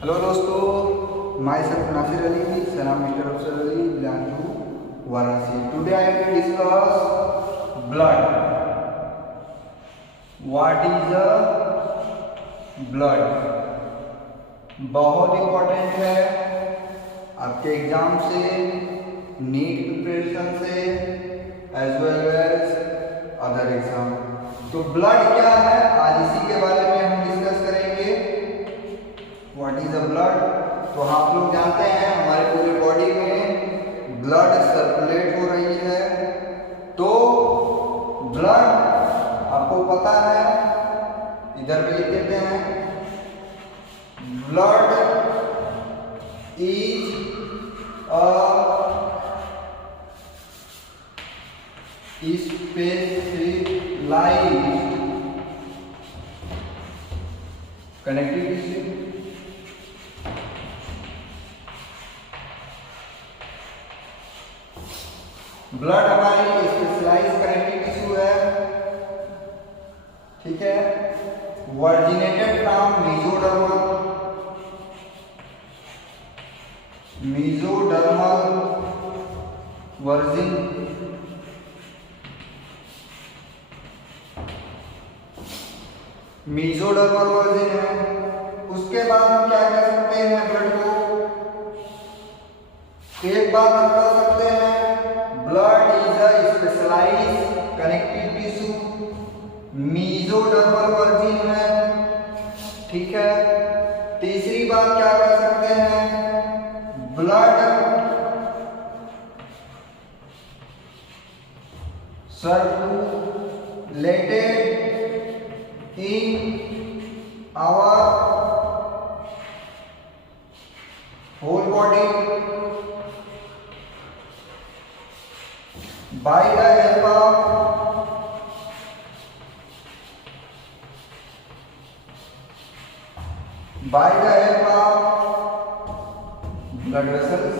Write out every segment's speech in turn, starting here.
Hello दोस्तों, my self Nasir Ali, सलाम mister Afsar Ali, belong to Varanasi. Today I will discuss blood. What is a blood? बहुत important है आपके exam से, नीट प्रिपरेशन से, as well as other exam. तो ब्लड क्या है, आज इसी के बारे में हम डिस्कस करेंगे। What is a blood? तो आप लोग जानते हैं हमारे पूरे बॉडी में ब्लड सर्कुलेट हो रही है। तो ब्लड आपको पता है, इधर पे लिख देते हैं, blood is a specialised connective tissue. Blood हमारी स्पेशलाइज कनेक्टिव टिश्यू है, ठीक है। Originated from mesodermal origin, mesodermal origin है। उसके बाद हम क्या कर सकते हैं, ब्लड को एक बात हम कर सकते हैं, blood is a specialised connective tissue, mesodermal origin है, ठीक है। तीसरी बात क्या कर सकते हैं, blood circulated in our whole body by the help of blood vessels,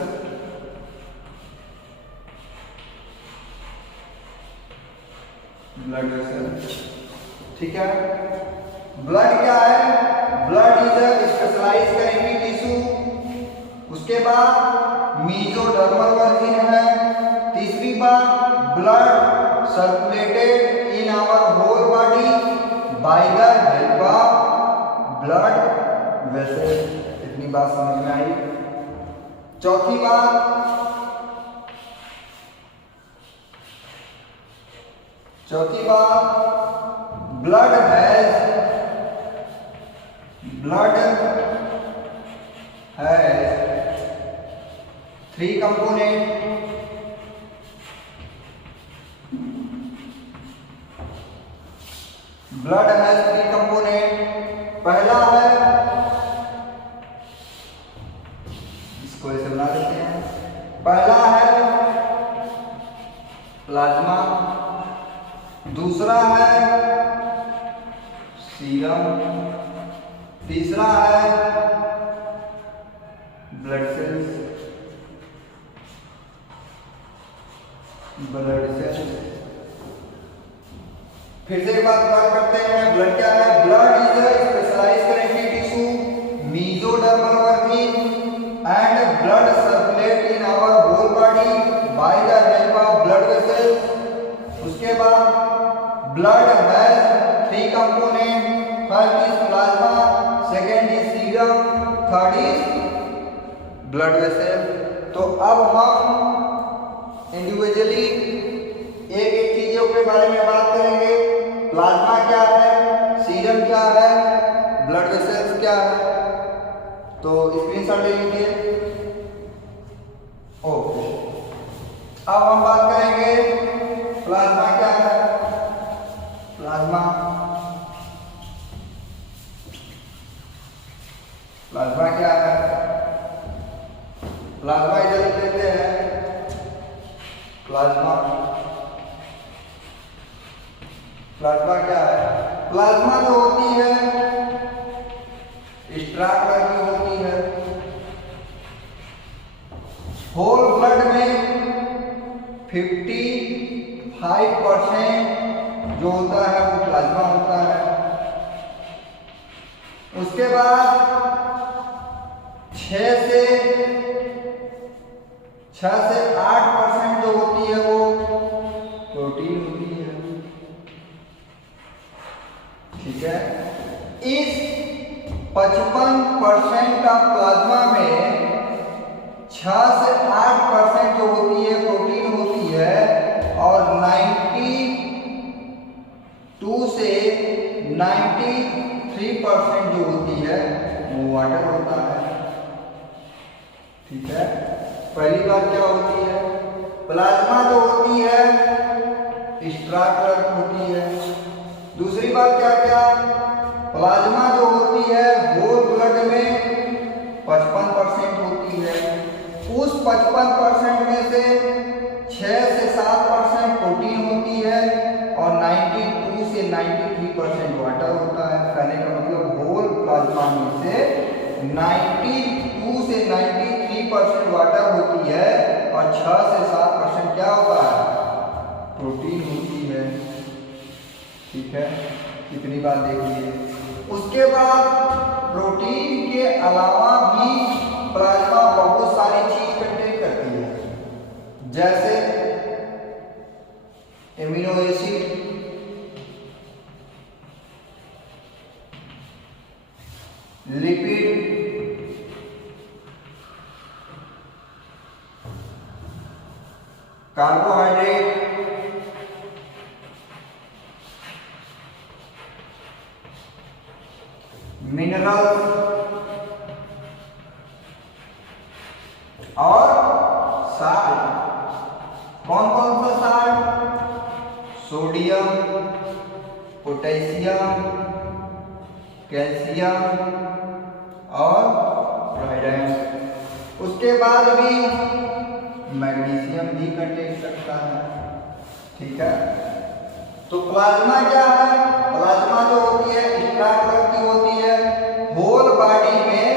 ठीक है। ब्लड क्या है, blood is a specialised connective tissue. उसके बाद मेसोडर्मल वर्जिन है। तीसरी बात, blood circulated in our whole body by the help of blood vessels. इतनी बात समझ में आई। चौथी बात, blood has three component। Blood has three component. पहला है, इसको ऐसे बना देते हैं, पहला है प्लाज्मा, दूसरा है सीरम, तीसरा है ब्लड सेल्स। फिर से एक बात करते हैं, ब्लड क्या है, blood is a specialised connective tissue, mesodermal origin and blood circulate in our whole body by the help of blood vessels. उसके बाद blood has three component, first is plasma, second is serum, third is blood vessel. तो अब हम individually एक एक चीजों के बारे में बात करेंगे। प्लाज्मा क्या है, सीरम क्या है, ब्लड वेसल्स क्या है। तो स्क्रीनशॉट ले लीजिए। ओके, अब हम बात करेंगे प्लाज्मा क्या है। प्लाज्मा क्या है, प्लाज्मा इधर लिख लेते हैं। प्लाज्मा क्या है, प्लाज्मा जो होती है स्ट्रा कलर की होती है। होल ब्लड में 55% जो होता है वो प्लाज्मा होता है। उसके बाद 6 से 8% जो होती है वो प्रोटीन होती है। ठीक है, इस 55% ऑफ प्लाज्मा में 6 से 8% जो होती है प्रोटीन होती है और 92 से 93% जो होती है वो वाटर होता है। ठीक है, पहली बात क्या होती है, प्लाज्मा जो होती है एक्स्ट्रा कलर होती है। दूसरी बात क्या क्या, प्लाज्मा जो होती है होल ब्लड में 55% होती है। उस 55% में से 6 से 7% प्रोटीन होती है और 92 से 93% वाटर होता है। कहने का मतलब होल प्लाज्मा में से 92 से 93% वाटर होती है और 6 से 7% क्या होता है, प्रोटीन होती है। ठीक है, इतनी बात देख लीजिए। उसके बाद प्रोटीन के अलावा भी प्लाज्मा बहुत सारी चीज कंटेन करती है, जैसे amino acid, lipid, carbohydrate, mineral और साल्ट। कौन कौन सा साल्ट, सोडियम, पोटेशियम, कैल्शियम और आयोडीन। उसके बाद भी मैग्नीशियम भी कंटेन करता है। ठीक है, तो प्लाज्मा क्या है, प्लाज्मा जो होती है एक्स्ट्रा कलर की होती है। होल बॉडी में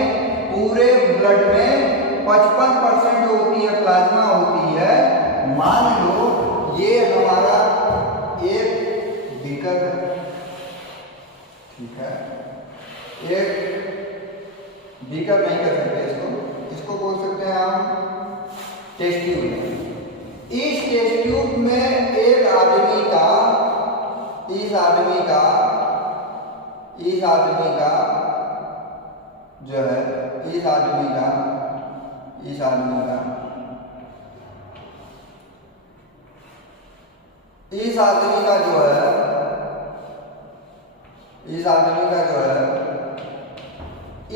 पूरे ब्लड में 55% जो होती है प्लाज्मा होती है। मान लो ये हमारा एक बीकर है। ठीक है, एक बीकर नहीं कर सकते इसको बोल सकते हैं हम टेस्ट ट्यूब। इस टेस्ट ट्यूब में एक आदमी का इस आदमी का जो है इस आदमी का जो है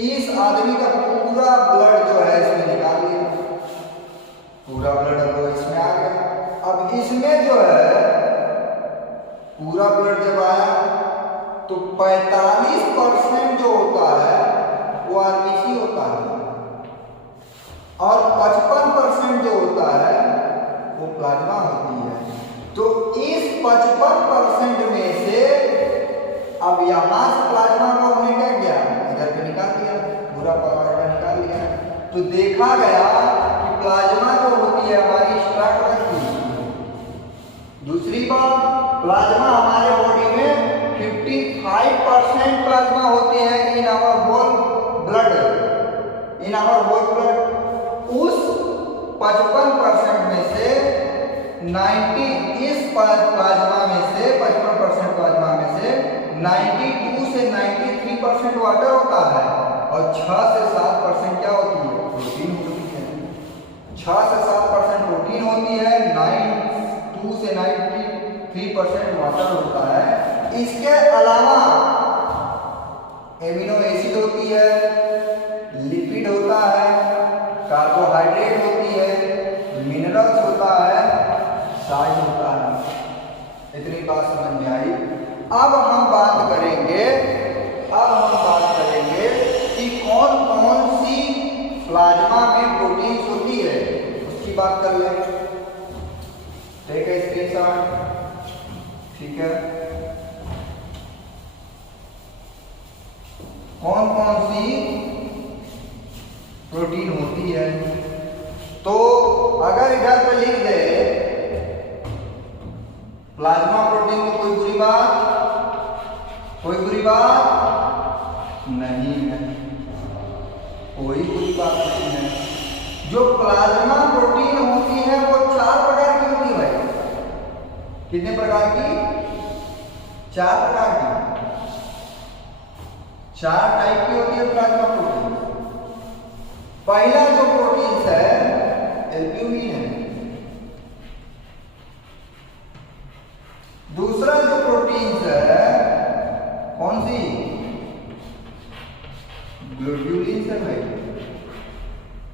इस आदमी का पूरा ब्लड जो है इसमें निकाल लिया, पूरा ब्लड अब इसमें आ गया। अब इसमें जो है पूरा ब्लड जब आया तो 45% जो होता है वो आरबीसी होता है और 55% जो होता है वो प्लाज्मा होती है। तो इस 55% में से अब यहां से प्लाज्मा को हमने क्या किया, इधर पे निकाल दिया, पूरा प्लाज्मा निकाल लिया। तो देखा गया कि प्लाज्मा जो होती है हमारी एक्स्ट्रा कलर की। दूसरी बात, प्लाज्मा हमारे बॉडी में 55% प्लाज्मा होते हैं इन आवर होल ब्लड। उस 55% में से 55% प्लाज्मा में से 92 से 93% वाटर होता है और 6 से 7% क्या होती है, प्रोटीन होती है। 6 से 7% प्रोटीन होती है, 92 से 93% वाटर होता है। इसके अलावा एमिनो एसिड होती है, लिपिड होता है, कार्बोहाइड्रेट होती है, मिनरल्स होता है, साल्ट होता है। इतनी बात समझ में आई। अब हम बात करेंगे कि कौन कौन सी प्लाज्मा में प्रोटीन होती है, उसकी बात कर लें। ठीक है, स्क्रीनशॉट। ठीक है, कौन कौन सी प्रोटीन होती है, तो अगर इधर पे लिख दे प्लाज्मा प्रोटीन तो कोई बुरी बात नहीं है, कोई बुरी बात बात नहीं है। जो प्लाज्मा प्रोटीन होती है वो 4 प्रकार की होती है भाई। कितने प्रकार की? 4 प्रकार की, 4 टाइप की होती है प्लाज्मा प्रोटीन। पहला जो प्रोटीन है एल्ब्यूमिन है। दूसरा जो प्रोटीन है कौन सी? ग्लोब्यूलिन है भाई।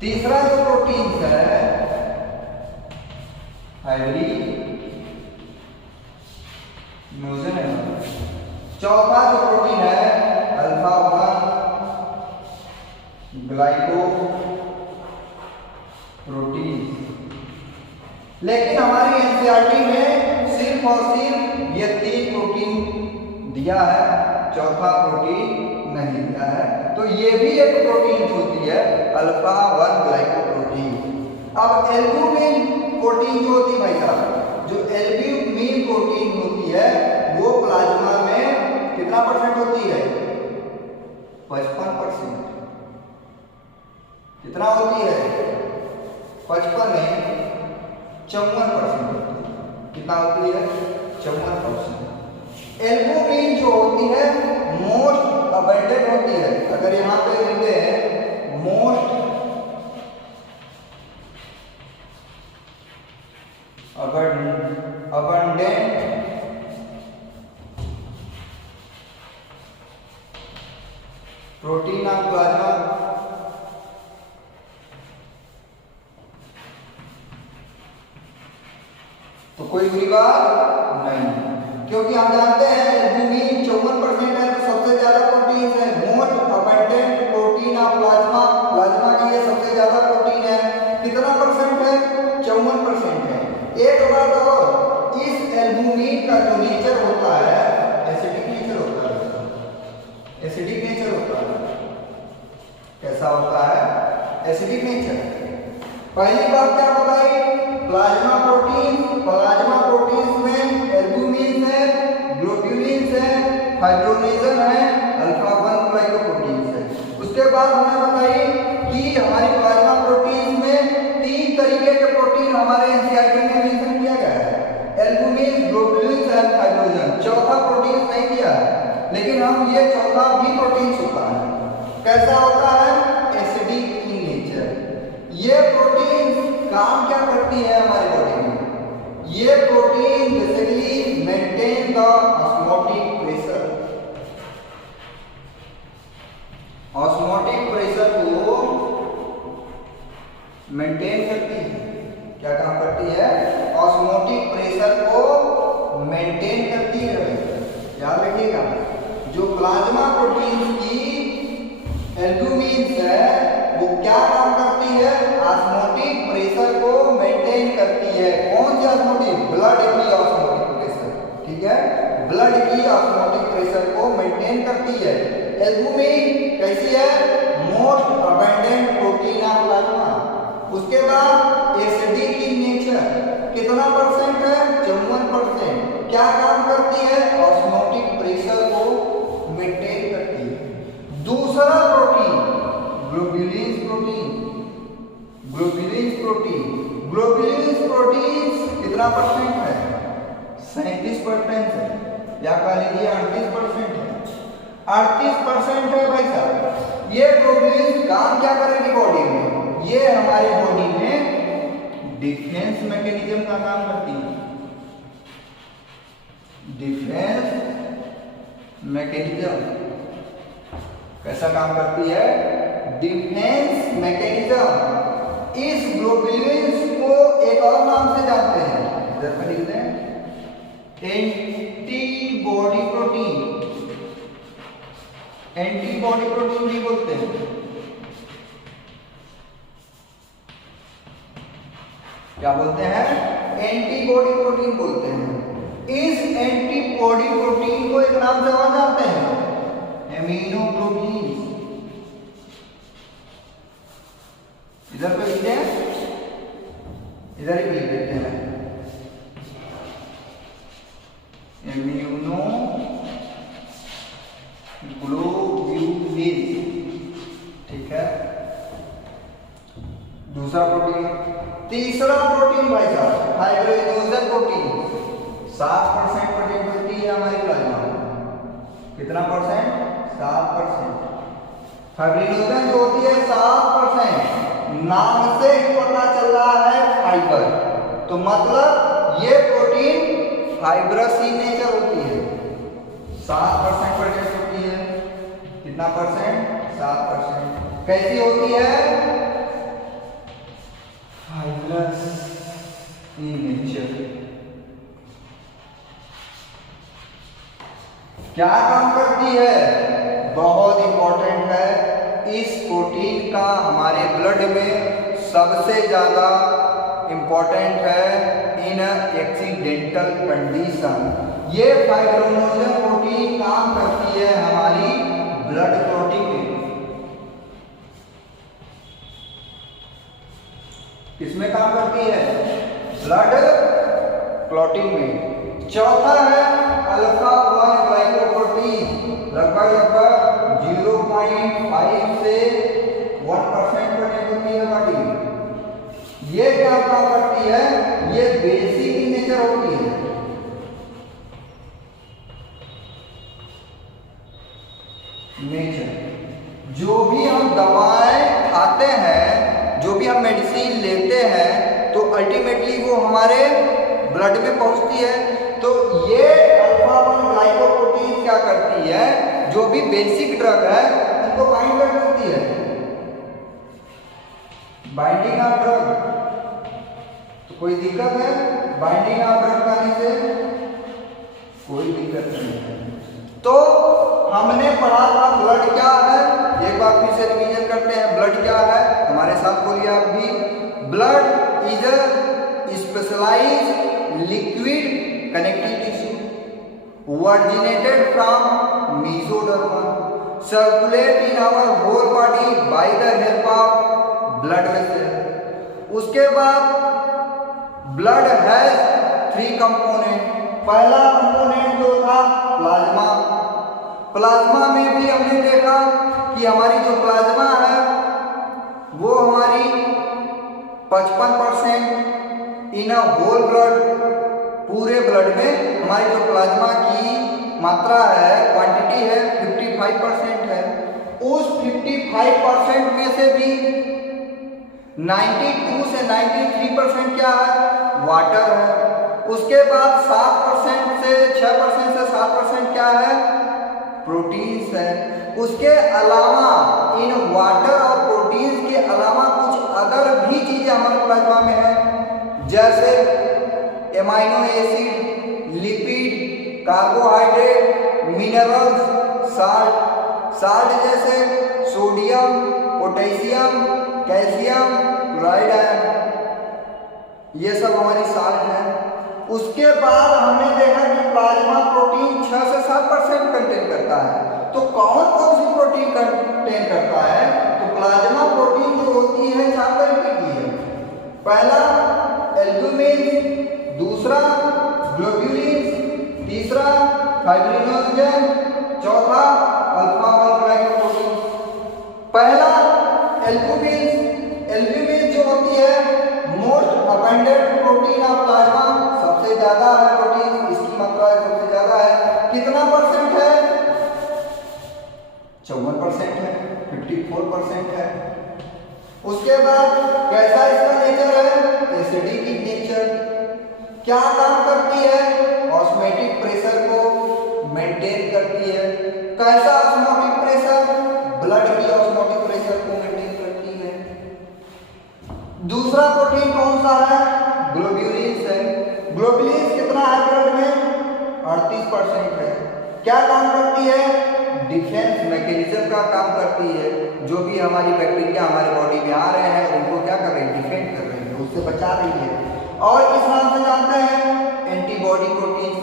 तीसरा जो प्रोटीन है हाइब्रिडोजन है। चौथा जो प्रोटीन है अल्फा 1 ग्लाइको प्रोटीन। लेकिन हमारी एनसीईआरटी में सिर्फ और सिर्फ ये 3 प्रोटीन दिया है, चौथा प्रोटीन नहीं दिया है। तो ये भी एक प्रोटीन होती है अल्फा 1 ग्लाइकोप्रोटीन। अब एल्ब्यूमिन प्रोटीन जो होती है भाई साहब, जो एल्ब्यूमिन प्रोटीन होती है वो प्लाज्मा में कितना परसेंट होती है? 55%। कितना होती है? 55 में 54%। कितना होती है? 54%। एल्ब्यूमिन जो होती है मोस्ट अबंडेंट होती है। अगर यहां पे लिखते हैं most abundant protein of plasma, तो कोई बुरी बात नहीं, क्योंकि हम जानते हैं एल्ब्यूमिन 54% है तो सबसे ज्यादा प्रोटीन है। Most abundant protein of plasma, plasma की ये सबसे ज्यादा प्रोटीन है। कितना परसेंट है? 54% है। एक बात और, इस एल्ब्यूमिन का जो नेचर होता है एसिडिक नेचर होता है। एसिडिक नेचर होता है। कैसा होता है? Acidic nature. पहली बात क्या बताई? प्लाज्मा प्रोटीन में एल्ब्यूमिन है, ग्लोब्यूलिन है, हाइड्रोजन है, अल्फा 1 ग्लाइकोप्रोटीन है। उसके बाद हमने बताई कि हमारी प्लाज्मा प्रोटीन में 3 तरीके के प्रोटीन हमारे एनसीईआरटी में मेंशन किया गया है, एल्ब्यूमिन, ग्लोब्यूलिन और हाइड्रोजन। चौथा प्रोटीन नहीं दिया है, लेकिन हम ये चौथा भी प्रोटीन होता है। कैसा होता है? Acidic in nature. ये प्रोटीन काम क्या करती है हमारे बॉडी में? ये protein basically maintain the osmotic pressure. Osmotic pressure को मेंटेन करती है। क्या काम करती है? ऑस्मोटिक प्रेशर को मेंटेन करती है। याद रखिएगा, जो प्लाज्मा प्रोटीन की एल्ब्यूमिन है वो क्या काम करती है? ऑस्मोटिक प्रेशर को मेंटेन करती है। कौन सी ऑस्मोटिक? ब्लड की ऑस्मोटिक प्रेशर। ठीक है, ब्लड की ऑस्मोटिक प्रेशर को मेंटेन करती है। एल्ब्यूमिन कैसी है? Most abundant protein of plasma. उसके बाद एसिडिक इन नेचर। कितना परसेंट है? 54%। क्या काम करती है? ऑस्मोटिक प्रेशर को मेंटेन करती है। दूसरा protein globulin protein. Globulin protein कितना परसेंट है? 37% है, या कह लीजिए 38% है। 38% है भाई साहब। ये ग्लोब्यूलिन काम क्या करेगी बॉडी में? ये हमारे बॉडी में डिफेंस मैकेनिज्म का काम करती है। डिफेंस मैकेनिज्म कैसा काम करती है? Defence mechanism. इस ग्लोब्यूलिन को एक और नाम से जानते हैं, इधर पर लिखते हैं एंटीबॉडी प्रोटीन। एंटीबॉडी प्रोटीन भी बोलते हैं। क्या बोलते हैं? एंटीबॉडी प्रोटीन बोलते हैं। इस एंटीबॉडी प्रोटीन को एक नाम से और जानते हैं, एमिनोग्लोबुलिन। इधर पे लिखते हैं, इधर ही लिख देते हैं इम्यूनोग्लोबुलिन। ठीक है, तीसरा प्रोटीन भाई साहब फाइब्रिनोजन प्रोटीन 7% प्रोटीन होती है हमारी प्लाज्मा में। कितना परसेंट? 7%। फाइब्रिनोजन जो होती है 7%। नाम से ही पता चल रहा है फाइबर, तो मतलब ये प्रोटीन फाइब्रस इन नेचर होती है। 7% प्रोटीन होती है। कितना परसेंट? 7%। कैसी होती है? Fibrous in nature. क्या काम करती है? बहुत इंपॉर्टेंट है। इस प्रोटीन का हमारे ब्लड में सबसे ज्यादा इंपॉर्टेंट है इन एक्सीडेंटल कंडीशन। ये फाइब्रिनोजन प्रोटीन काम करती है हमारी ब्लड क्लॉटिंग में। किसमें काम करती है? ब्लड क्लॉटिंग में। चौथा है अल्फा 1 ग्लाइकोप्रोटीन, लगभग 0.5 से 1% बनी होती है बॉडी में। ये क्या काम करती है? ये बेसिक इन नेचर होती है। नेचर जो भी हम दवाएं खाते हैं, जो भी हम मेडिसिन लेते हैं, तो अल्टीमेटली वो हमारे ब्लड में पहुंचती है। तो ये अल्फा 1 ग्लाइकोप्रोटीन क्या करती है? जो भी बेसिक ड्रग है उनको बाइंड कर देती है। बाइंडिंग ऑफ ड्रग, तो कोई दिक्कत है? बाइंडिंग ऑफ ड्रग करने से कोई दिक्कत नहीं है। तो हमने पढ़ा था ब्लड क्या है, एक बार फिर से रिवीजन करते हैं। ब्लड क्या है? हमारे साथ बोलिए आप भी। Blood is a specialized liquid connective tissue originated from mesoderma, circulate in our whole body by the help of blood vessel। उसके बाद ब्लड हैज 3 कंपोनेंट। पहला कंपोनेंट जो था प्लाज्मा। प्लाज्मा में भी हमने देखा कि हमारी जो प्लाज्मा है वो हमारी 55% इन अ होल ब्लड, पूरे ब्लड में हमारी जो प्लाज्मा की मात्रा है, क्वांटिटी है, 55% है। उस 55% में से भी 92 से 93% क्या है? वाटर है। उसके बाद 7% से 6% से 7% क्या है? प्रोटीन्स है। उसके अलावा इन वाटर और प्रोटीन्स के अलावा कुछ अदर भी चीजें हमारे प्लाज्मा में है, जैसे amino acid, lipid, carbohydrate, minerals, salt जैसे सोडियम, पोटेशियम, कैल्शियम, क्लोराइड है, ये सब हमारी साल्ट है। उसके बाद हमने देखा कि प्लाज्मा प्रोटीन 6 से 7% कंटेन करता है। तो कौन कौन सी प्रोटीन कंटेन करता है? तो प्लाज्मा प्रोटीन जो होती है 4 तरीके की है। पहला एल्बुमिन, दूसरा ग्लोब्यूलिन, तीसरा फाइब्रिनोजन, चौथा अल्फा 1 ग्लाइकोप्रोटीन। पहला एल्बुमिन जो होती है most abundant protein of plasma, सबसे ज्यादा है प्रोटीन, इसकी मात्रा सबसे ज्यादा है। कितना परसेंट है? 54% है, 54% है। उसके बाद कैसा इसका नेचर है? Acidic in nature. क्या काम करती है? ऑस्मोटिक प्रेशर को मेंटेन करती है। कैसा ऑस्मोटिक प्रेशर? ब्लड की ऑस्मोटिक प्रेशर को मेंटेन करती है। दूसरा प्रोटीन कौन सा है? ग्लोब्यूलिन्स है। ग्लोब्यूलिन्स कितना है ब्लड में? 38% है। क्या काम करती है? डिफेंस मैकेनिज्म का काम करती है। जो भी हमारी बैक्टीरिया हमारे बॉडी में आ रहे हैं उनको क्या कर रही है? डिफेंड कर रही है, उससे बचा रही है। और इस नाम से जानते हैं एंटीबॉडी प्रोटीन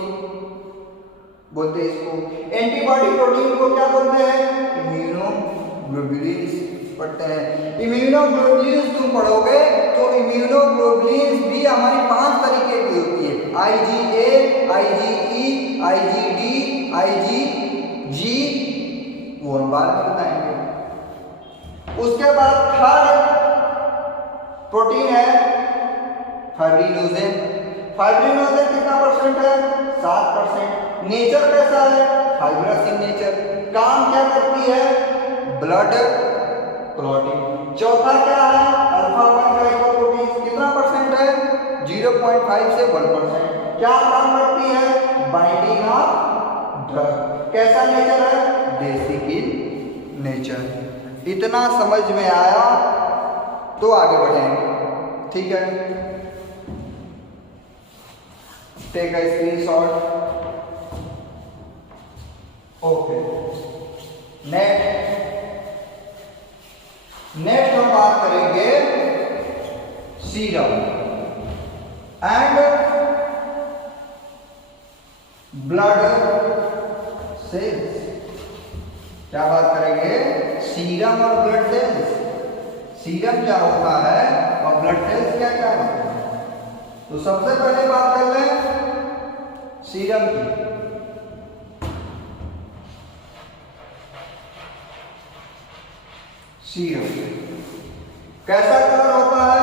बोलते हैं इसको। एंटीबॉडी प्रोटीन को क्या बोलते हैं? इम्यूनोग्लोबुलिन्स पढ़ते हैं। इम्यूनोग्लोबुलिन्स तुम पढ़ोगे तो इम्यूनोग्लोबुलिन्स भी हमारी 5 तरीके की होती है। IgA, IgE, IgD, IgG, वो हम बाद में बताएंगे। उसके बाद थर्ड प्रोटीन है फाइब्रिनोजेन। फाइब्रिनोजेन कितना परसेंट है? 7%। नेचर कैसा है? Fibrous in nature. काम क्या करती है? Blood clotting. चौथा क्या है? Alpha 1 glycoprotein. कितना परसेंट है? 0.5 से 1%। क्या काम करती है? Binding of drug. कैसा नेचर है? Basic in nature. इतना समझ में आया तो आगे बढ़ेंगे, ठीक है। Take a screenshot. Okay, next हम बात करेंगे सीरम एंड ब्लड सेल्स। क्या बात करेंगे? सीरम और ब्लड सेल्स। सीरम क्या होता है और ब्लड सेल्स क्या क्या होता है? तो सबसे पहले बात कर लें सीरम की। सीरम कैसा कलर होता है?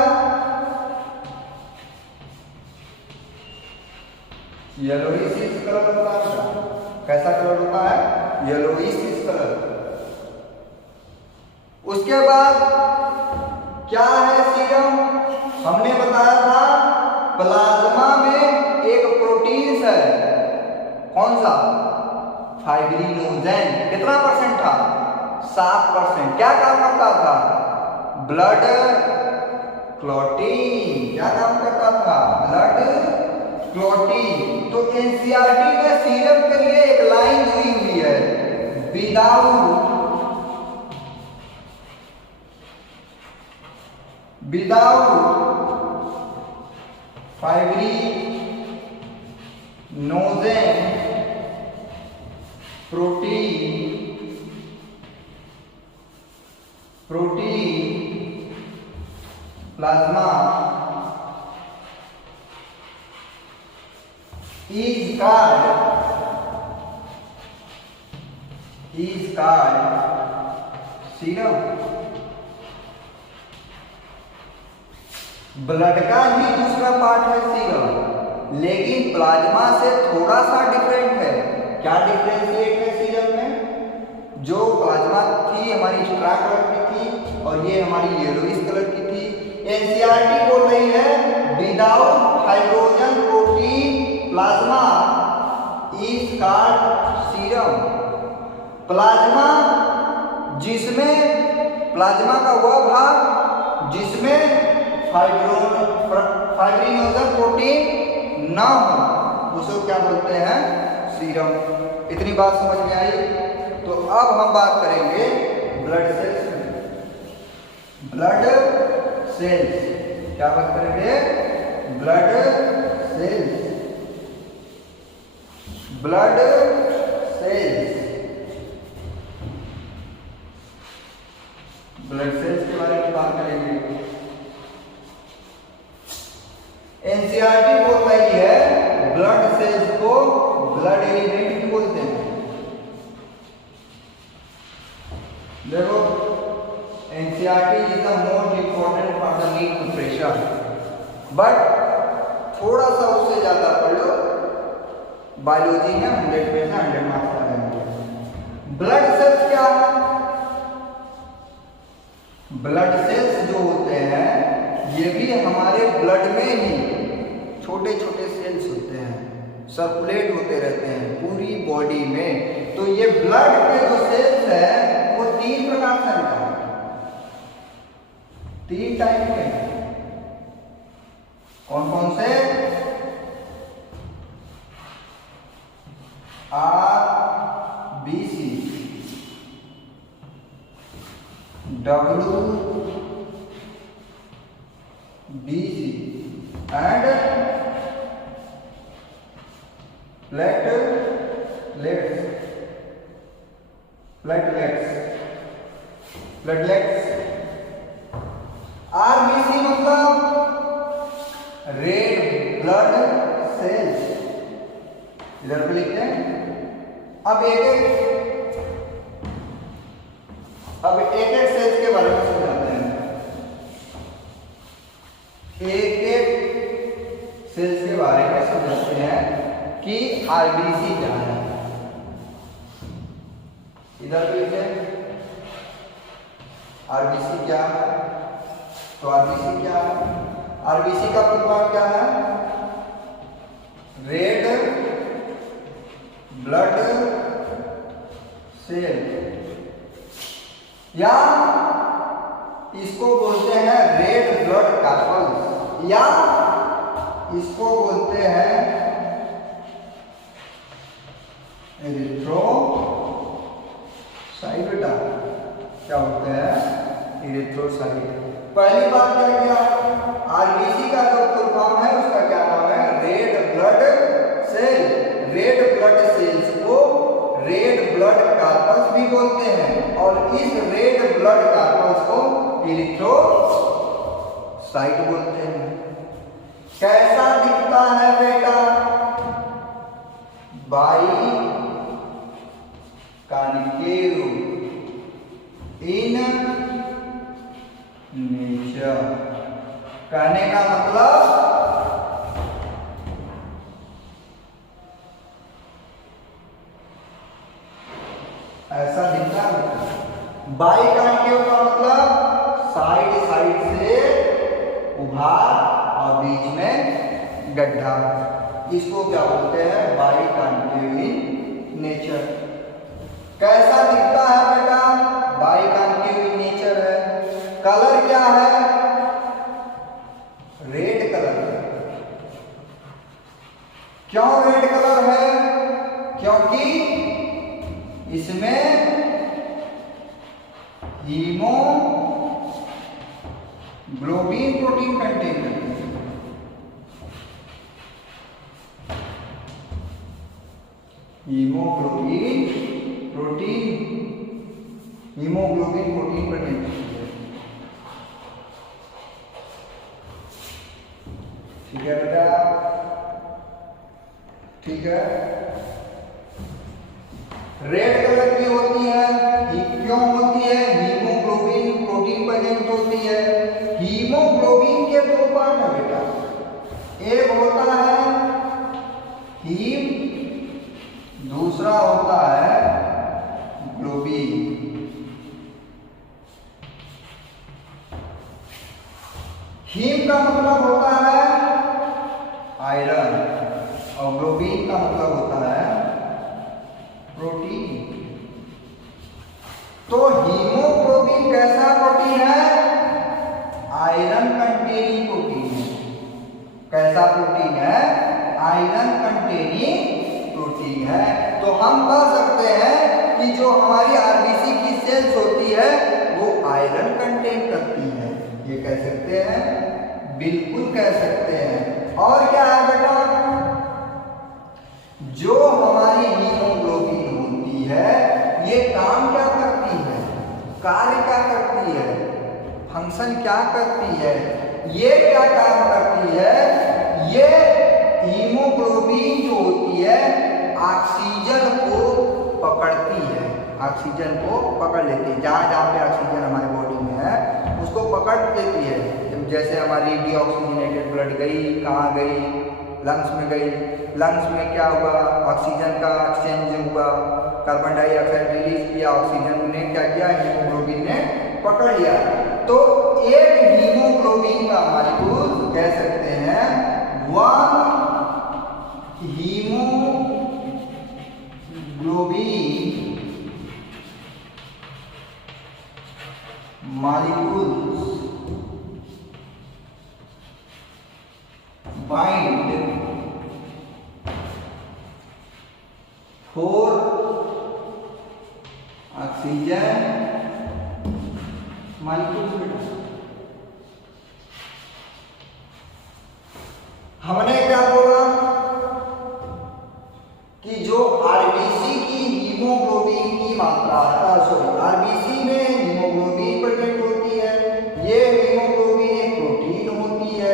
येलोइश कलर होता है। कैसा कलर होता है? Yellowish colour. उसके बाद क्या है सीरम? हमने बताया था प्लाज्मा में एक प्रोटीन है, कौन सा? फाइब्रिनोजेन। कितना परसेंट था? 7%। क्या काम करता था? Blood clotting. क्या काम करता था? Blood clotting. तो एनसीईआरटी में सीरम के लिए एक लाइन दी हुई है, without fibrinogen protein plasma is called serum. Blood का ही दूसरा पार्ट है सीरम, लेकिन प्लाज्मा से थोड़ा सा डिफरेंट है। क्या डिफरेंशिएट है सीरम में? जो प्लाज्मा थी हमारी स्ट्रा कलर की थी और ये हमारी येलोइश कलर की थी। एनसीईआरटी बोल रही है without hydrogen protein plasma is called serum. Plasma plasma का वह भाग जिसमें फाइब्रिनोजन प्रोटीन ना हो उसे क्या बोलते हैं? सीरम। इतनी बात समझ में आई? तो अब हम बात करेंगे ब्लड सेल्स में। ब्लड सेल्स क्या बात करेंगे? Blood cells. Blood cells blood cells के बारे में बात करेंगे। एनसीईआरटी बोल रही है ब्लड सेल्स को ब्लड एलिमेंट भी बोलते हैं। देखो, NCERT is the most important for the NEET to pressure, but थोड़ा सा उससे ज्यादा पढ़ लो। बायोलॉजी में 100 पे से 100 मार्क्स आ जाएंगे। ब्लड सेल्स क्या है? ब्लड सेल्स जो होते हैं ये भी हमारे ब्लड में ही छोटे छोटे सेल्स होते हैं, सर्कुलेट होते रहते हैं पूरी बॉडी में। तो ये ब्लड के जो सेल्स है वो 3 प्रकार से होता है, 3 टाइप के। कौन कौन से? RBC, WBC and platelets. RBC मतलब रेड ब्लड सेल्स, इधर पे लिखते हैं। अब एक एक सेल्स के बारे में समझाते हैं। एक एक आरबीसी क्या है? इधर भी लिखे आरबीसी क्या है? तो आरबीसी क्या है? आरबीसी का फुल फॉर्म क्या है? रेड ब्लड सेल, या इसको बोलते हैं रेड ब्लड कार्पल्स, या इसको बोलते हैं एरिथ्रोसाइट। बेटा क्या बोलते हैं? एरिथ्रोसाइट। पहली बात क्या किया? आरबीसी का जो फुल फॉर्म है उसका क्या नाम है? Red blood cell. Red blood cells को रेड ब्लड कार्पल्स भी बोलते हैं, और इस रेड ब्लड कार्पल्स को एरिथ्रोसाइट बोलते हैं। कैसा दिखता है बेटा? Biconcave in nature. कहने का मतलब ऐसा दिखता है। बाइकॉन्केव का मतलब साइड साइड से उभार और बीच में गड्ढा। इसको क्या बोलते हैं? बाइकॉन्केव इन नेचर। कैसा दिखता है बेटा? बाइकॉन्केव इन नेचर है। कलर क्या है? रेड कलर है। क्यों रेड कलर है? क्योंकि इसमें हीमोग्लोबिन प्रोटीन कंटेन करते हैं। हीमोग्लोबिन प्रोटीन कंटेन करते हैं। ठीक है बेटा? ठीक है। रेड कलर की होती है, क्यों होती है? हीमोग्लोबिन प्रोटीन प्रेजेंट होती है। हीमोग्लोबिन के दो पार्ट है बेटा, एक होता है हीम, दूसरा होता है ग्लोबिन। हीम का मतलब होता है आयरन, और ग्लोबिन का मतलब होता है प्रोटीन। तो हीमोग्लोबिन कैसा प्रोटीन है? आयरन कंटेनिंग प्रोटीन है। कैसा प्रोटीन है? आयरन कंटेनिंग प्रोटीन है। तो हम कह सकते हैं कि जो हमारी आरबीसी की सेल्स होती है वो आयरन कंटेन करती है। ये कह सकते हैं? बिल्कुल कह सकते हैं। और क्या है बेटा? जो हमारी हीमोग्लोबिन होती है ये काम क्या करती है? कार्य क्या करती है? फंक्शन क्या करती है? ये क्या काम करती है? ये हीमोग्लोबिन जो होती है ऑक्सीजन को पकड़ती है, ऑक्सीजन को पकड़ लेती है। जहाँ जहाँ पे ऑक्सीजन हमारे बॉडी में है उसको पकड़ लेती है। जैसे हमारी डीऑक्सीजनेटेड ब्लड गई, कहाँ गई? लंग्स में गई। लंग्स में क्या हुआ? ऑक्सीजन का एक्सचेंज हुआ, कार्बन डाइऑक्साइड रिलीज किया, ऑक्सीजन ने क्या किया? हीमोग्लोबिन ने पकड़ लिया। तो एक हीमोग्लोबिन का मॉलिक्यूल कह सकते हैं 1 haemoglobin molecules bind 4 oxygen molecules। हमने क्या बोला कि जो आरबीसी की हीमोग्लोबिन की मात्रा है, आरबीसी में हीमोग्लोबिन प्रेजेंट होती है। ये हीमोग्लोबिन एक प्रोटीन होती है।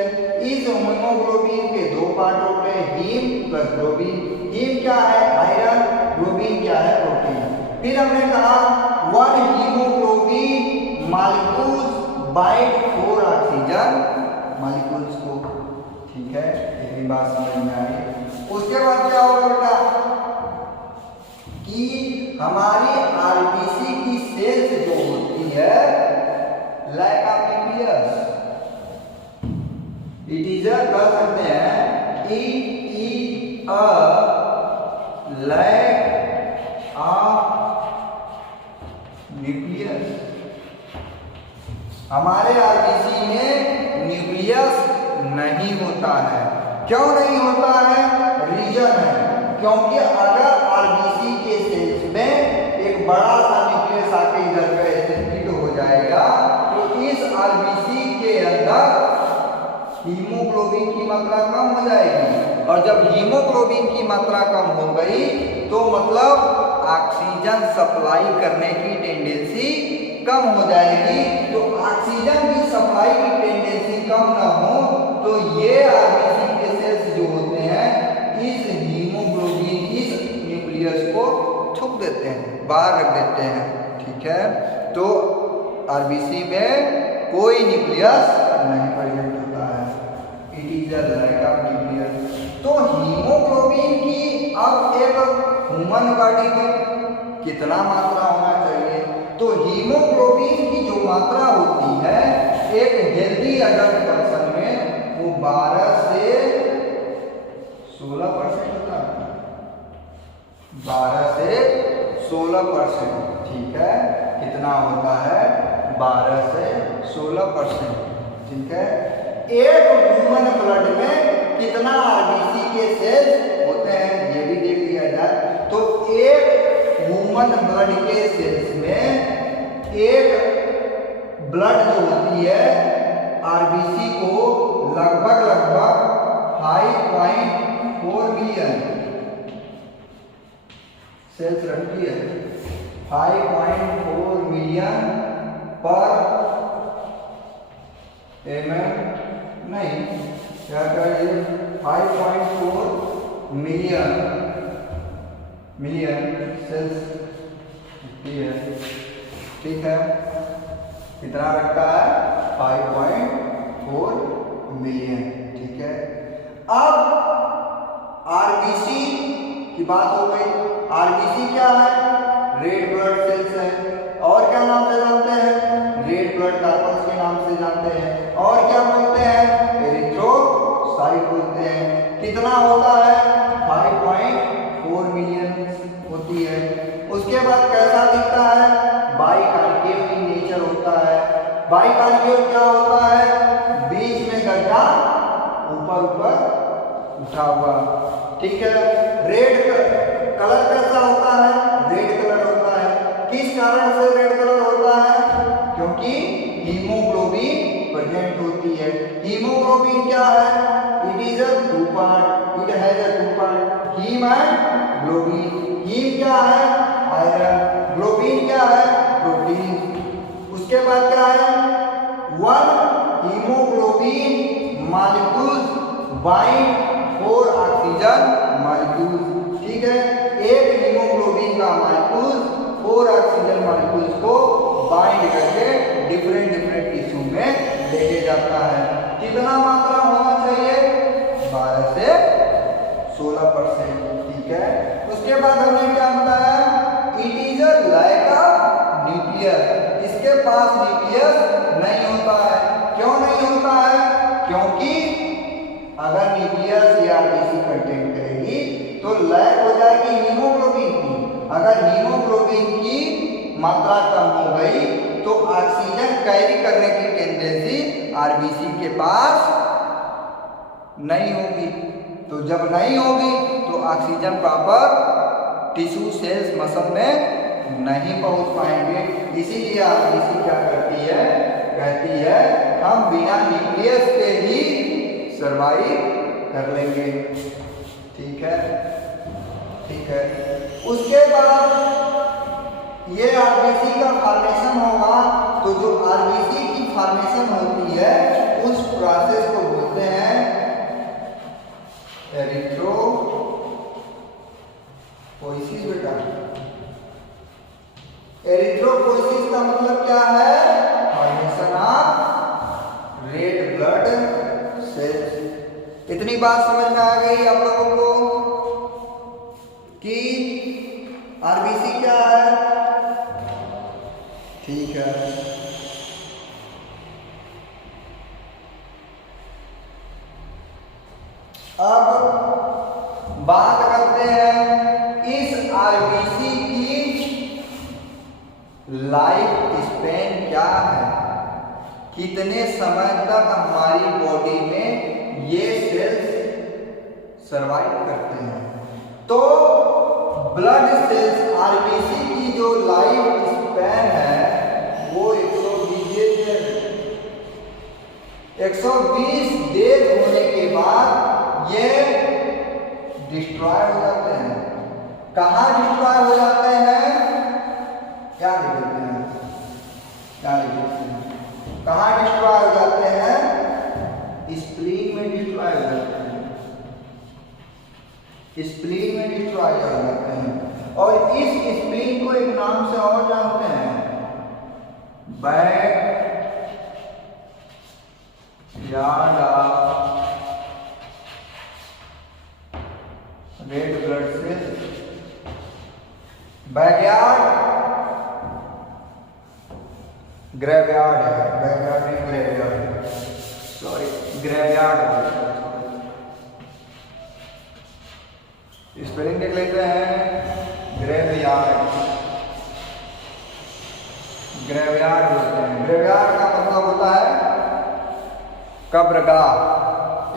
इस हीमोग्लोबिन के दो पार्ट होते हैं, हीम प्लस ग्लोबिन। हीम क्या है? आयरन। ग्लोबिन क्या है? प्रोटीन। फिर हमने कहा 1 haemoglobin molecules bind 4 oxygen molecules को। ठीक है, इतनी बात समझ में आई। उसके बाद क्या होगा बेटा? हमारी आरबीसी की सेल्स जो होती है lack of nucleus, it is कह सकते हैं it is a lack of nucleus. हमारे आरबीसी में न्यूक्लियस नहीं होता है। क्यों नहीं होता है? रीजन है क्योंकि अगर आरबीसी के सेल्स में एक बड़ा सा न्यूक्लियस आके इधर का स्थित हो जाएगा तो इस आरबीसी के अंदर हीमोग्लोबिन की मात्रा कम हो जाएगी, और जब हीमोग्लोबिन की मात्रा कम हो गई तो मतलब ऑक्सीजन सप्लाई करने की टेंडेंसी कम हो जाएगी। तो ऑक्सीजन की सप्लाई की टेंडेंसी कम ना हो तो ये आरबीसी के सेल्स जो होते हैं इस हीमोग्लोबिन इस न्यूक्लियस को थूक देते हैं, बाहर रख देते हैं। ठीक है, तो आरबीसी में कोई न्यूक्लियस नहीं प्रेजेंट होता है, it is a lack of nucleus. तो हीमोग्लोबिन की अब एक ह्यूमन बॉडी में कितना मात्रा होना चाहिए? तो हीमोग्लोबिन की जो मात्रा होती है एक हेल्दी अडल्ट पर्सन में वो 12 से 16% होता है, 12 से 16%। ठीक है, कितना होता है? 12 से 16%। ठीक है, एक ह्यूमन ब्लड में कितना आरबीसी के सेल्स होते हैं ये भी देख लिया जाए। तो एक ह्यूमन ब्लड के सेल्स में एक ब्लड जो होती है आरबीसी को लगभग 5.4 मिलियन सेल्स रखती है। 5.4 मिलियन पर नहीं, क्या करिए 5.4 मिलियन सेल्स रखती है। ठीक है, कितना रखता है? 5.4 मिलियन। ठीक है, अब आरबीसी की बात हो गई। आरबीसी क्या है? रेड ब्लड सेल्स है, और क्या नाम से जानते हैं? रेड ब्लड कार्पस के नाम से जानते हैं, और क्या बोलते हैं? एरिथ्रोसाइट बोलते हैं। कितना होता है? 5.4 मिलियन होती है। उसके बाद कैसा दिखता है? बाइकॉन्केव इन नेचर होता है। बाइकॉन्केव क्या होता है? बीच में गड्ढा, ऊपर उठा हुआ। ठीक है, रेड कलर कैसा होता है? रेड कलर होता है। किस कारण से रेड कलर होता है? क्योंकि हीमोग्लोबिन प्रेजेंट होती है। हीमोग्लोबिन क्या है? It is a two part, it has a two part, haem and globin. Haem क्या है? आयरन। ग्लोबिन क्या है? प्रोटीन। उसके बाद क्या है? One haemoglobin molecules bind for oxygen molecules. ठीक है, एक हीमोग्लोबिन का मॉलिक्यूल 4 ऑक्सीजन मॉलिक्यूल्स को बाइंड करके डिफरेंट टिश्यू में लेके जाता है। कितना मात्रा होना चाहिए? 12 से 16%। ठीक है, उसके बाद हमने क्या बताया? It is a lack of nucleus. इसके पास न्यूक्लियस नहीं होता है। क्यों नहीं होता है? क्योंकि अगर न्यूक्लियस या आरबीसी कंटेंट करेगी तो लैक हो जाएगी हीमोग्लोबिन की। अगर हीमोग्लोबिन की मात्रा कम हो गई तो ऑक्सीजन कैरी करने की टेंडेंसी आरबीसी के पास नहीं होगी। तो जब नहीं होगी तो oxygen proper tissue cells muscle में नहीं पहुंच पाएंगे। इसीलिए आरबीसी क्या करती है? कहती है हम बिना न्यूक्लियस के ही सरवाइव कर लेंगे। ठीक है, ठीक है। उसके बाद ये आरबीसी का फॉर्मेशन होगा, तो जो आरबीसी की फॉर्मेशन होती है उस प्रोसेस को बोलते हैं एरिथ्रोपोइसिस। बेटा, एरिथ्रोपोइसिस का मतलब क्या है? Formation of red blood sales. इतनी बात समझ में आ गई आप लोगों को कि आरबीसी क्या है? ठीक है। अब बात करते हैं इस आरबीसी की लाइफ स्पेन क्या है, कितने समय तक हमारी बॉडी में ये सेल्स सरवाइव करते हैं। तो ब्लड सेल्स आरबीसी की जो लाइफ स्पेन है वो 120 डेज होने के बाद ये डिस्ट्रॉय हो जाते हैं। कहाँ डिस्ट्रॉय हो जाते हैं, क्या लिख देते हैं, क्या लिख देते हैं, कहाँ डिस्ट्रॉय हो जाते हैं, स्प्लीन में डिस्ट्रॉय हो जाते हैं, स्प्लीन में डिस्ट्रॉय हो जाते हैं। और इस स्प्लीन को एक नाम से और जानते हैं, back yard of red blood sales, backyard graveyard है, बैकयार्ड नहीं ग्रेवयार्ड, सॉरी ग्रेवयार्ड। स्पेलिंग देख लेते हैं, ग्रेवयार्ड, ग्रेवयार्ड बोलते हैं। ग्रेवयार्ड का मतलब होता है कब्रगाह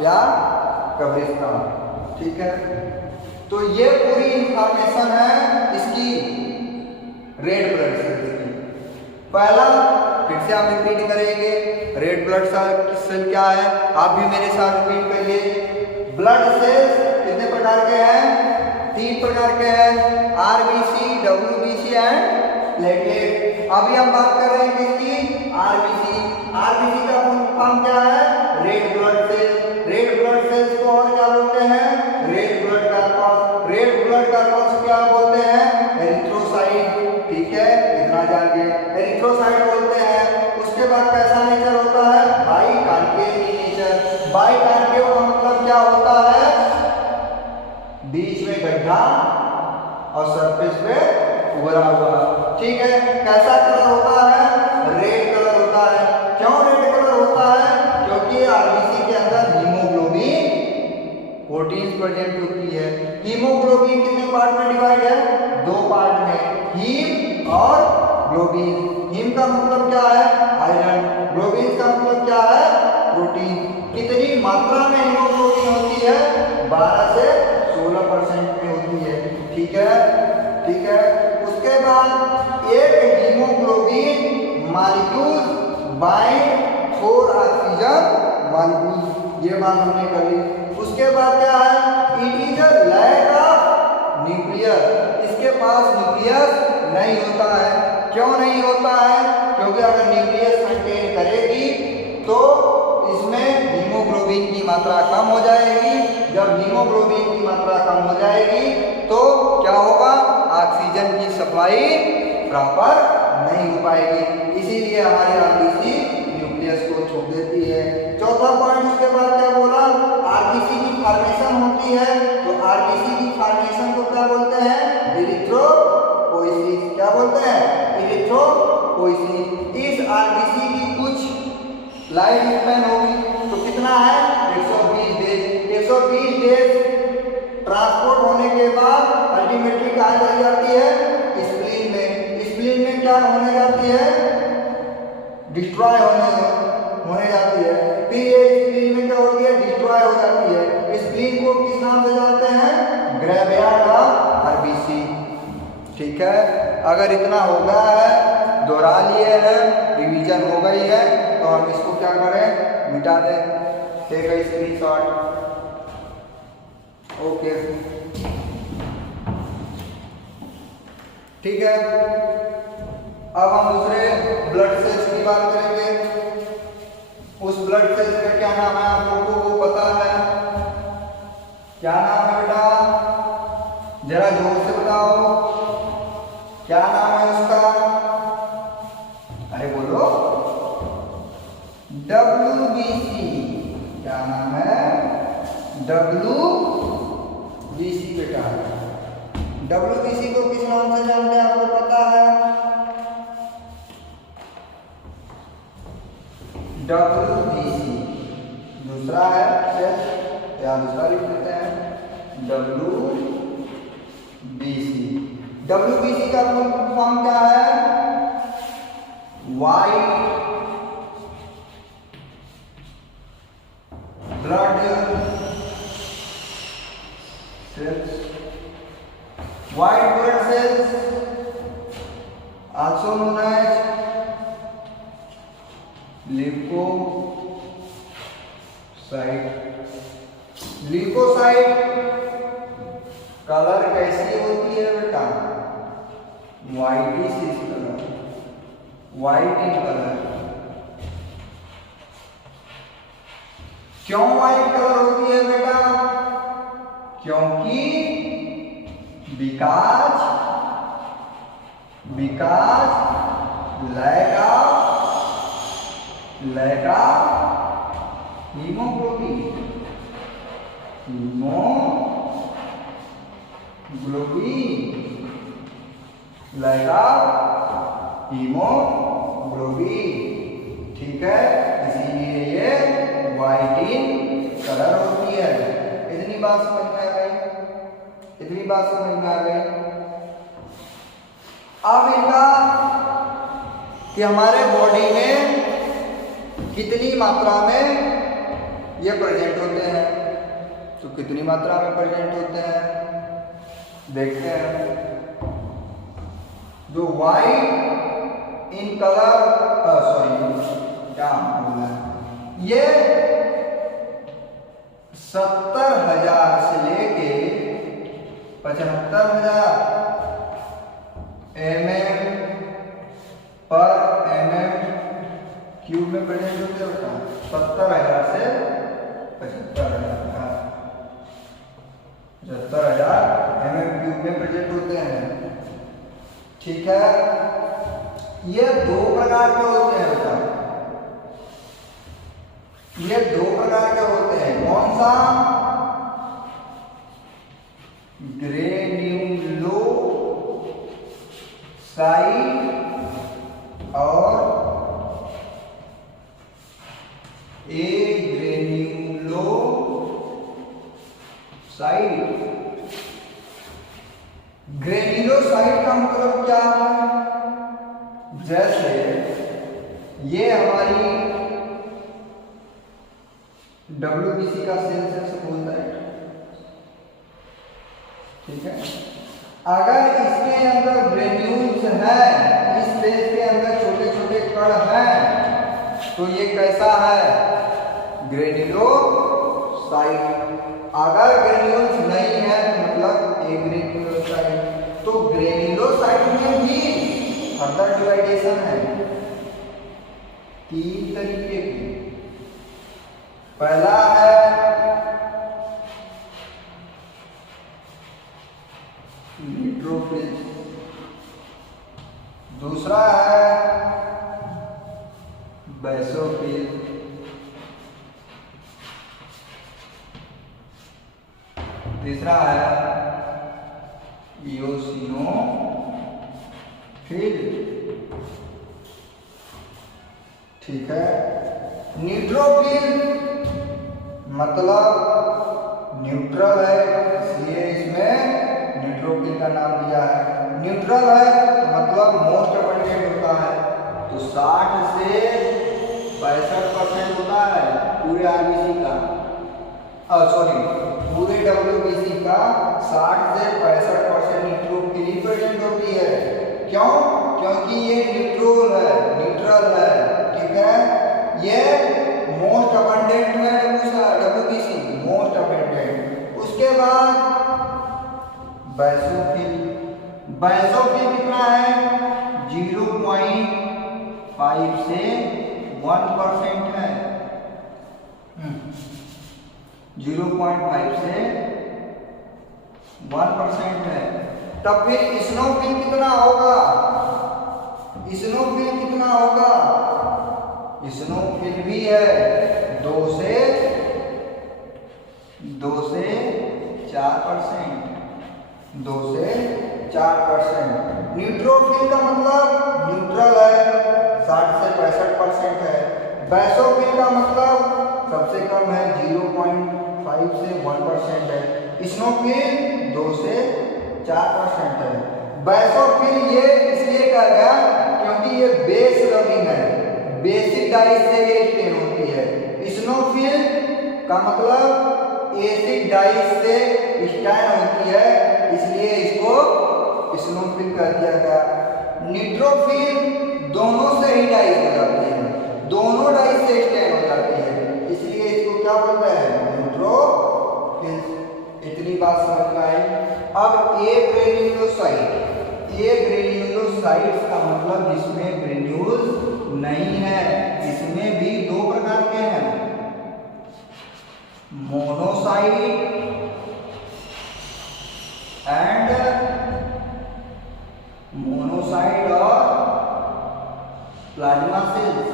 या कब्रिस्तान, ठीक है। तो ये पूरी इंफॉर्मेशन है इसकी रेड ब्लड सेल्स की। पहला फिर से आप रिपीट करेंगे, रेड ब्लड सेल क्या है, आप भी मेरे साथ रिपीट करिए। ब्लड सेल्स कितने प्रकार के हैं, 3 प्रकार के हैं, आरबीसी, डब्ल्यूबीसी एंड प्लेटलेट। अभी हम बात कर रहे हैं किसकी, आरबीसी। आरबीसी का फुल फॉर्म क्या है, red blood cell. Red blood cells को और क्या बोलते हैं, red blood corpus. Red blood corpus क्या बोलते हैं, एरिथ्रोसाइट, ठीक है, इतना जानिए, एरिथ्रोसाइट बोलते हैं। उसके बाद कैसा नेचर होता है, बाइकार्पियल नेचर। बाइकार्पियल का मतलब क्या होता है, बीच में गड्ढा और सरफेस पे उभरा हुआ, ठीक है। कैसा कलर होता है, रेड कलर होता है। क्यों रेड कलर होता है, क्योंकि आरबीसी के अंदर हीमोग्लोबिन प्रोटीन प्रेजेंट होती है। हीमोग्लोबिन कितने पार्ट में डिवाइड है, 2 पार्ट में, हीम और ग्लोबिन। हीम का मतलब क्या है, आयरन, ग्लोबिन का मतलब क्या है, प्रोटीन। कितनी मात्रा में हीमोग्लोबिन होती है, 12 से 16% में होती है, ठीक है, ठीक है। उसके बाद एक haemoglobin molecule bind 4 oxygen molecule, ये बात हमने कर ली। उसके बाद क्या है, it is a lack of nucleus, इसके पास न्यूक्लियस नहीं होता है। क्यों नहीं होता है, क्योंकि अगर न्यूक्लियस कंटेन करेगी तो इसमें हीमोग्लोबिन की मात्रा कम हो जाएगी। जब हीमोग्लोबिन की मात्रा कम हो जाएगी तो क्या होगा, ऑक्सीजन की सप्लाई प्रॉपर नहीं हो पाएगी, इसीलिए हमारी आरबीसी न्यूक्लियस को छोड़ देती है। चौथा पॉइंट उसके बाद क्या बोला, आरबीसी की फॉर्मेशन होती है, तो आरबीसी की फॉर्मेशन को क्या बोलते हैं, इरिथ्रोपोइसिस। क्या बोलते हैं, इरिथ्रोपोइसिस। इस आरबीसी की कुछ लाइफ स्पेन होगी, तो कितना है, 120 डेज। 120 डेज ट्रांसपोर्ट होने के बाद अल्टीमेटली कहाँ चली जाती है, स्प्लीन में। स्प्लीन में क्या होने जाती है, डिस्ट्रॉय होने जाती है। फिर ये स्प्लीन में क्या होती है, डिस्ट्रॉय हो जाती है। स्प्लीन को किस नाम से जानते हैं, ग्रेवयार्ड ऑफ आरबीसी, ठीक है। अगर इतना हो गया है, दोहरा लिए है, रिवीजन हो गई है, तो हम इसको क्या करें, मिटा दें, टेक अ स्क्रीनशॉट, ओके, ठीक है। अब हम दूसरे ब्लड सेल्स की बात करेंगे। उस ब्लड सेल्स का क्या नाम है, आप लोगों को पता है, क्या नाम है बेटा, जरा जोर से बताओ, क्या नाम है उसका, अरे बोलो, WBC। क्या नाम है, WBC बेटा। WBC को किस नाम से जानते हैं, आपको पता है, WBC। दूसरा है या दूसरा लिख देते हैं WBC। WBC का फुल फॉर्म क्या है? White blood cells. White blood cells also known as leucocyte. Leucocyte colour कैसी होती है बेटा? Whitish colour, white in colour. क्यों व्हाइट कलर होती है बेटा? क्योंकि because lack of hemoglobin lack of hemoglobin। ठीक है, इसीलिए ये व्हाइट इन कलर होती है। इतनी बात समझ में आ गई? इतनी बात समझ में आ गई? अब इनका कि हमारे बॉडी में कितनी मात्रा में ये प्रेजेंट होते हैं, तो कितनी मात्रा में प्रेजेंट होते हैं देखते हैं। जो व्हाइट इन कलर, सॉरी क्या बोलना है, ये 70,000 से लेके 75,000 mm पर mm क्यूब में प्रेजेंट होते हैं। 70,000 से 75,000 mm क्यूब में प्रेजेंट होते हैं। ठीक है, ये दो प्रकार के होते हैं बेटा। ये दो प्रकार के होते हैं। कौन सा? ग्रेन्युलोसाइट और ग्रेन्युलोसाइट। ग्रेन्युलोसाइट का मतलब क्या है? जैसे ये हमारी WBC का सेल्स है, सपोज दैट। ठीक है, अगर इसके अंदर ग्रेन्यूल्स हैं, इस सेल के अंदर छोटे छोटे कण हैं, तो ये कैसा है? ग्रेन्युलोसाइट। अगर ग्रेन्यूल्स नहीं है तो मतलब एग्रेन्युलोसाइट। तो ग्रेन्युलोसाइट में भी फर्दर डिवाइडेशन है 3 तरीके की। पहला है न्यूट्रोफिल, दूसरा है बेसोफिल, तीसरा है इओसिनोफिल। ठीक है, न्यूट्रोफिल मतलब न्यूट्रल है, इसलिए इसमें न्यूट्रोफिल का नाम दिया है। न्यूट्रल है तो मतलब मोस्ट अबंडेंट होता है, तो 60 से 65% होता है पूरे आरबीसी का, सॉरी पूरे WBC का 60 से 65% न्यूट्रोफिल प्रेजेंट होती है। क्यों? क्योंकि ये न्यूट्रल है। ठीक है, ये मोस्ट अबंडेंट में WBC मोस्ट अबंडेंट। उसके बाद बेसोफिल। बेसोफिल कितना है? 0.5 से 1% है। 0.5 से 1% है। तब फिर इस्नोफिल कितना होगा? इस्नोफिल कितना होगा? इस्नोफिल भी है 2 से 4%। 2 से 4%। न्यूट्रोफिल का मतलब न्यूट्रल है, 60 से 65% है। बेसोफिल का मतलब सबसे कम है 0.5 से 1% है। इस्नोफिल 2 से 4% है। बेसोफिल ये इसलिए कहा गया क्योंकि ये बेस लविंग है, बेसिक डाइस से ये स्टेन होती है। इस्नोफिल का मतलब एसिड डाइस से स्टेन होती है, इसलिए इसको इस्नोफिल कह दिया गया। न्यूट्रोफिल दोनों से ही डाइस हो जाती है, दोनों डाइस से स्टेन हो जाती है, इसलिए इसको क्या बोलते हैं, न्यूट्रोफिल। इतनी बात समझ में आई। अब ए ग्रेन्युलोसाइट्स का मतलब जिसमें ग्रेन्यूल्स नहीं है। इसमें भी दो प्रकार के हैं, मोनोसाइट और प्लाज्मा सेल्स।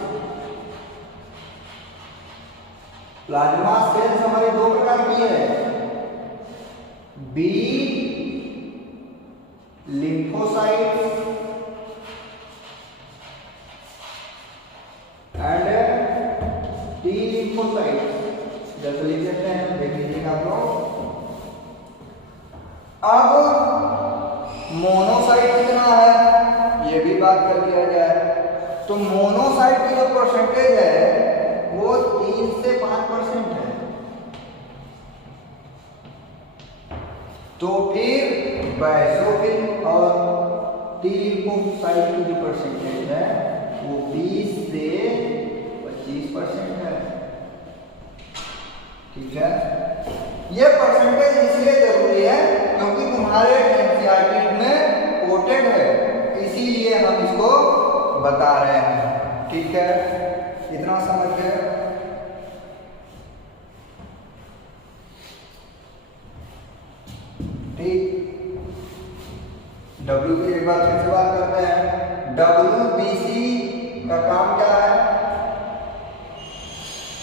प्लाज्मा सेल्स हमारे दो प्रकार की है, B lymphocytes and T lymphocytes. जैसे लिख सकते हैं, देख लीजिएगा आप लोग। अब मोनोसाइट कितना है ये भी बात कर दिया गया है। तो मोनोसाइट की जो परसेंटेज है वो 3 से 5% है। तो फिर बेसोफिल और टी लिम्फोसाइट की जो परसेंटेज है वो 20 से 25% है। ठीक है, ये परसेंटेज इसलिए जरूरी है क्योंकि तुम्हारे एनसीईआरटी में कोटेड है, इसीलिए हम इसको बता रहे हैं। ठीक है, इतना समझ गए। ठीक, डब्ल्यू की एक बार फिर से बात करते हैं। WBC का काम क्या है,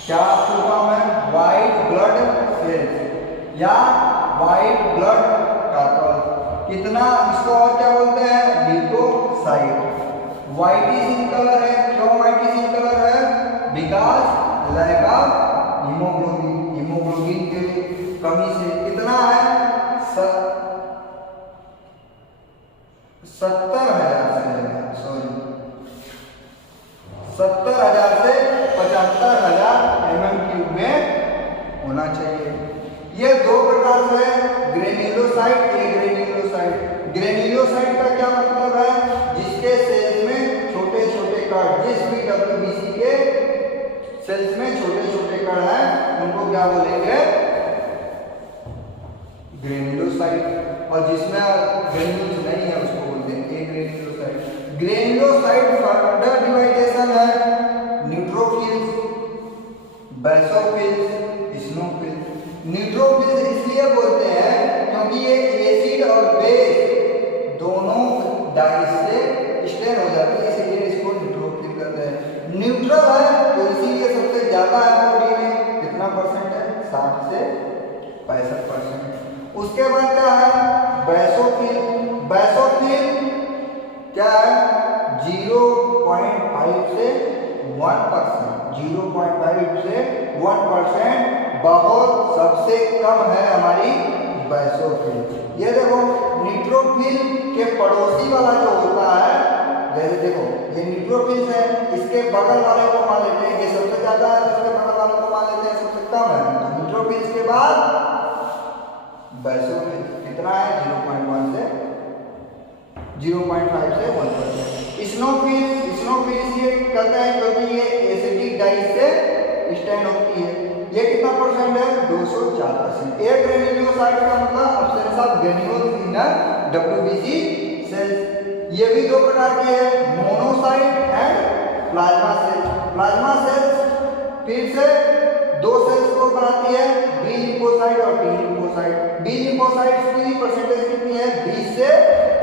क्या फुल फॉर्म है, व्हाइट ब्लड सेल्स या व्हाइट ब्लड कार्पल। कितना, इसको और क्या बोलते हैं, ल्यूकोसाइट। व्हाइटिश इन कलर है, क्यों व्हाइटिश इन कलर है, because lack of haemoglobin. Haemoglobin की कमी से। कितना है, 70,000 से 75,000 mm³ में होना चाहिए। ये दो प्रकार से है, ग्रेन्युलोसाइट, ए ग्रेन्युलोसाइट। ग्रेन्युलोसाइट का क्या मतलब है, जिसके सेल्स में छोटे छोटे कण, जिस भी WBC के सेल्स में छोटे छोटे कण हैं उनको क्या बोलेंगे, ग्रेन्युलोसाइट। और जिसमें ग्रेन्यूल्स नहीं है उसको बोलते हैं ए ग्रेन्युलोसाइट। ग्रेन्युलोसाइट फर्दर डिवाइडेशन है न्यूट्रोफिल्स, बेसोफिल्स, इस्नोफिल्स। न्यूट्रोफिल्स इसलिए बोलते हैं क्योंकि ये एसिड और बेस दोनों डाइस से स्टेन हो जाती है, इसलिए इसको न्यूट्रोफिल कहते हैं। न्यूट्रल है तो इसीलिए सबसे ज्यादा है प्रोटीन में, कितना परसेंट है, 60 से 65%। उसके बाद क्या है, बेसोफिल। बेसोफिल क्या है, 0.5 से 1%। 0.5 से 1% बहुत सबसे कम है हमारी बेसोफिल। ये देखो न्यूट्रोफिल के पड़ोसी वाला जो होता है, जैसे देखो ये न्यूट्रोफिल है, इसके बगल वाले को मान लेते हैं ये सबसे ज्यादा है, इसके बगल वाले को मान लेते हैं सबसे कम है। तो न्यूट्रोफिल के बाद बेसोफिल कितना है, 0.1 से 0.5 से 1%। इस्नोफिल, इस्नोफिल इसलिए कहते हैं क्योंकि ये एसिडिक डाइस से स्टेन होती है। ये कितना परसेंट है, 204%। ए ग्रेन्युलोसाइट का मतलब absence of granules in WBC cells. ये भी दो प्रकार के हैं, monocyte and plasma cells. Plasma cells फिर से दो सेल्स को बनाती है, बी लिम्फोसाइट और टी लिम्फोसाइट। बी लिम्फोसाइट्स की परसेंटेज कितनी है, 20 से